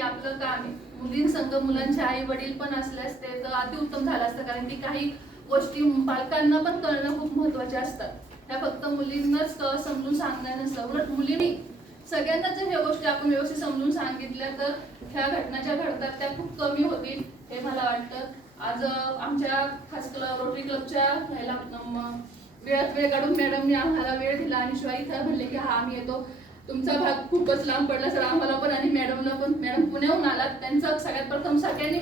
हे आपलं काम आहे. मुलींसंग मुलांचे आई वडील पण असले असते तर अतिउत्तम झालं असतं. कारण की काही गोष्टी पालकांना पण कळणं खूप महत्त्वाचे असतात. त्या फक्त मुलींनाच समजून सांगणं नसतं. उलट मुलींनी सगळ्यांनाच जर ह्या गोष्टी आपण व्यवस्थित समजून सांगितल्या तर ह्या घटना ज्या घडतात त्या खूप कमी होतील हे मला वाटतं. आज आमच्या खास क्लब रोटरी क्लबच्या ह्याला वेळात वेळ काढून मॅडमने आम्हाला वेळ दिला आणि शिवाय इथं म्हणले की हा आम्ही येतो. तुमचा भाग खूपच लांब पडला सर. आम्हाला पण आणि मॅडमला पण. मॅडम पुण्याहून आलात. त्यांचं सगळ्यात प्रथम सगळ्यांनी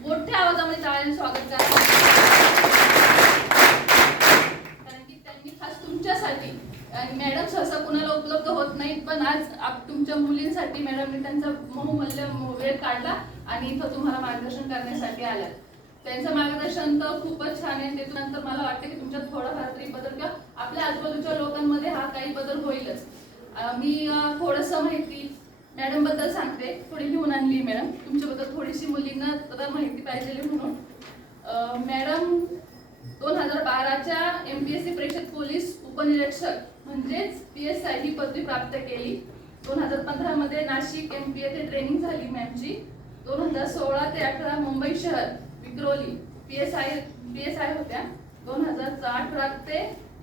मोठ्या आवाजामध्ये टाळ्याने स्वागत करा. कारण की त्यांनी खास तुमच्यासाठी आणि मॅडम सहसा कुणाला उपलब्ध होत नाहीत पण आज तुमच्या मुलींसाठी मॅडमने त्यांचा बहुमूल्य वेळ काढला आणि इथं तुम्हाला मार्गदर्शन करण्यासाठी आल्यात त्यांचं मार्गदर्शन तर खूपच छान आहे. त्याच्यानंतर मला वाटतं की तुमच्यात थोडाफार तरी बदल किंवा आपल्या आजूबाजूच्या लोकांमध्ये हा काही बदल होईलच. मी थोडंसं माहिती मॅडमबद्दल सांगते. थोडी लिहून आणली मॅडम. तुमच्याबद्दल थोडीशी मुलींना तर माहिती पाहिजे म्हणून. मॅडम दोन हजार बाराच्या एम पी एस सी परिषद पोलीस उपनिरीक्षक म्हणजेच पी एस आय ही पदवी प्राप्त केली. दोन हजार पंधरामध्ये नाशिक एम पी येथे ट्रेनिंग झाली मॅमची दोन हजार सोळा ते अठरा मुंबई शहर Vikhroli P S I P S I होत्या. दोन हजार अठरा ते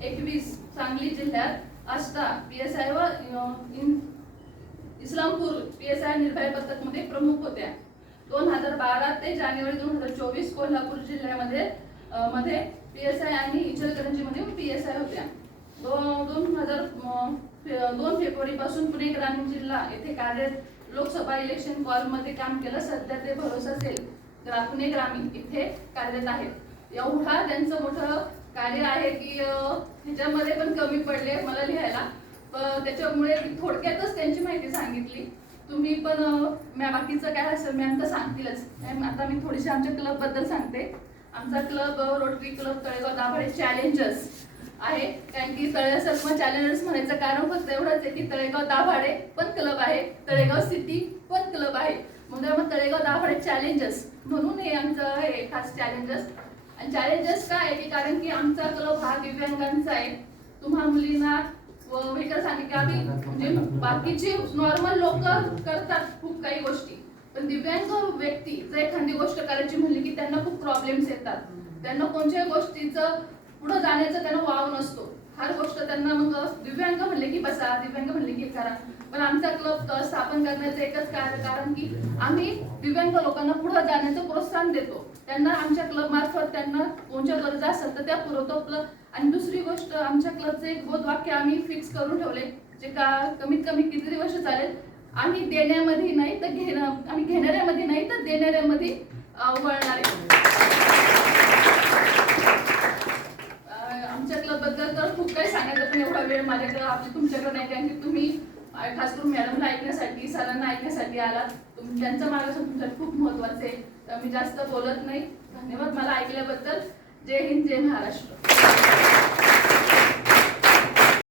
एकवीस सांगली जिल्ह्यात आष्टा पी एस आय व इस्लामपूर पी एस आय निर्भय पथकमध्ये प्रमुख होत्या. दोन हजार बारा ते जानेवारी दोन हजार चोवीस कोल्हापूर जिल्ह्यामध्ये मध्ये पी एस आय आणि इचलकरंजीमध्ये पी एस आय होत्या. दोन हजार दोन फेब्रुवारीपासून पुणे ग्रामीण जिल्हा येथे कार्यरत लोकसभा इलेक्शन कॉलमध्ये काम केलं. सध्या ते भरोसा सेल पुणे ग्रामीण इथे कार्यरत आहेत. एवढा त्यांचं मोठं कार्य आहे की ह्याच्यामध्ये पण कमी पडले मला लिहायला. त्याच्यामुळे मी थोडक्यातच त्यांची माहिती सांगितली. तुम्ही पण बाकीचं काय असेल मॅम तर सांगतीलच. मॅम आता मी थोडीशी आमच्या क्लबबद्दल सांगते. आमचा club Rotary club Talegaon Dabhade challengers आहे. कारण की तळेगाव मग चॅलेंजर्स म्हणायचं कारण फक्त एवढंच आहे की तळेगाव दाभाडे पण क्लब आहे. तळेगाव सिटी पण क्लब आहे. म्हणून मग तळेगाव दाभाडे चॅलेंजर्स म्हणून हे आमचं हे खास चॅलेंजर्स आणि चॅलेंजेस काय की कारण की आमचा क्लब हा दिव्यांगांचा आहे तुम्हा मुलींना व मी तर सांगितलं आम्ही म्हणजे बाकीचे नॉर्मल लोक करतात खूप काही गोष्टी. पण दिव्यांग व्यक्ती जर एखादी गोष्ट करायची म्हणली की त्यांना खूप प्रॉब्लेम्स येतात. त्यांना कोणत्याही गोष्टीचं पुढे जाण्याचा त्यांना वाव नसतो. हर गोष्ट त्यांना मग दिव्यांग म्हणले की बसा दिव्यांग म्हणले की करा. पण आमचा क्लब स्थापन करण्याचं एकच कारण कारण की आम्ही दिव्यांग लोकांना पुढे जाण्याचं प्रोत्साहन देतो. त्यांना आमच्या क्लब मार्फत त्यांना कोणत्या गरजा असतात तर त्या पुरवतो. क्लब आणि दुसरी गोष्ट आमच्या क्लबचं एक बोध वाक्य आम्ही फिक्स करून ठेवले जे का कमीत कमी कितीतरी वर्ष चालेल. आम्ही देण्यामध्ये नाही तर घेणं आम्ही घेणाऱ्यामध्ये नाही तर देणाऱ्यामध्ये वळणारे वळणार आहे. आमच्या क्लबबद्दल तर खूप काही सांगायचं पण एवढा वेळ माझ्याकडे आपली तुमच्याकडे नाही कारण की तुम्ही खास करून मॅडमला ऐकण्यासाठी सरांना ऐकण्यासाठी आला. तुम त्यांचं मार्गदर्शन तुमच्यात खूप महत्वाचं आहे. तर मी जास्त बोलत नाही. धन्यवाद मला ऐकल्याबद्दल. जय हिंद जय महाराष्ट्र.